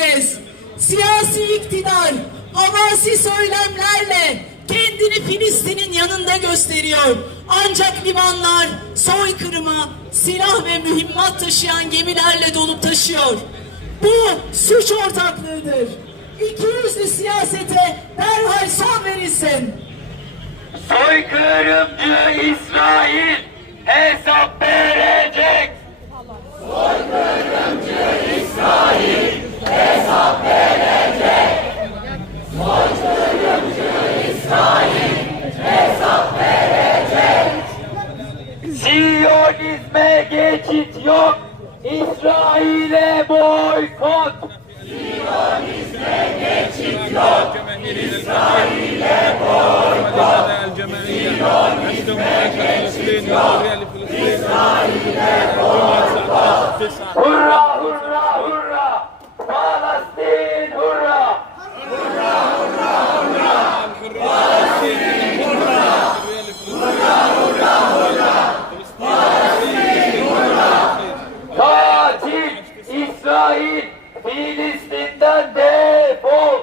edeceğiz. Siyasi iktidar havasi söylemlerle kendini Filistin'in yanında gösteriyor. Ancak limanlar soykırıma, silah ve mühimmat taşıyan gemilerle dolup taşıyor. Bu suç ortaklığıdır. İkiyüzlü siyasete derhal son verilsin. Soykırımcı İsrail hesap verecek. Siyonizme geçit yok. İsrail'e boykot. Siyonizme geçit yok. İsrail'e boykot. Siyonizme geçit yok. İsrail'e boykot. Hurra İsrail Filistin'den defol.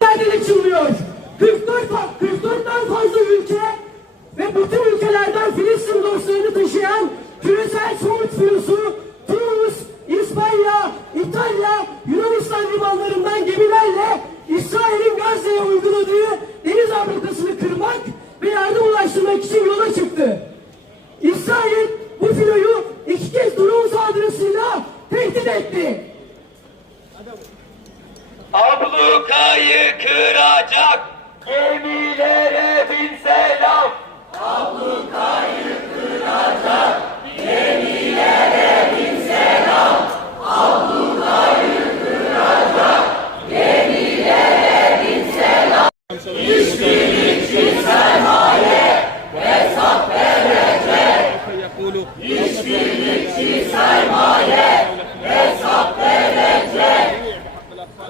mücadele çığlıyor. 44, fa- 44'ten fazla ülke ve bütün ülkelerden Filistin dostlarını taşıyan küresel somut filosu Tunus, İspanya, İtalya, Yunanistan limanlarından gemilerle İsrail'in Gazze'ye uyguladığı deniz ablukasını kırmak ve yardım ulaştırmak için yola çıktı. İsrail bu filoyu iki kez drone saldırısıyla tehdit etti. Ablukayı kıracak gemilere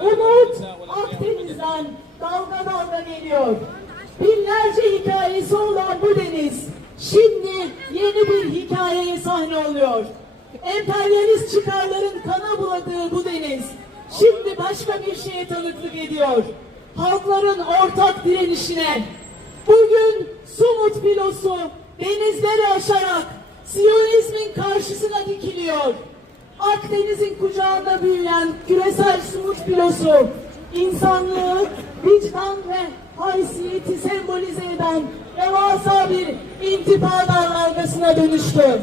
Umut Akdeniz'den dalga dalga geliyor. Binlerce hikayesi olan bu deniz şimdi yeni bir hikayeye sahne oluyor. Emperyalist çıkarların kana buladığı bu deniz şimdi başka bir şeye tanıklık ediyor. Halkların ortak direnişine. Bugün Sumut filosu denizleri aşarak Siyonizmin karşısına dikiliyor. Akdeniz'in kucağında büyüyen küresel sumut filosu, insanlığı, vicdan ve haysiyeti sembolize eden devasa bir intifada dalgasına dönüştü.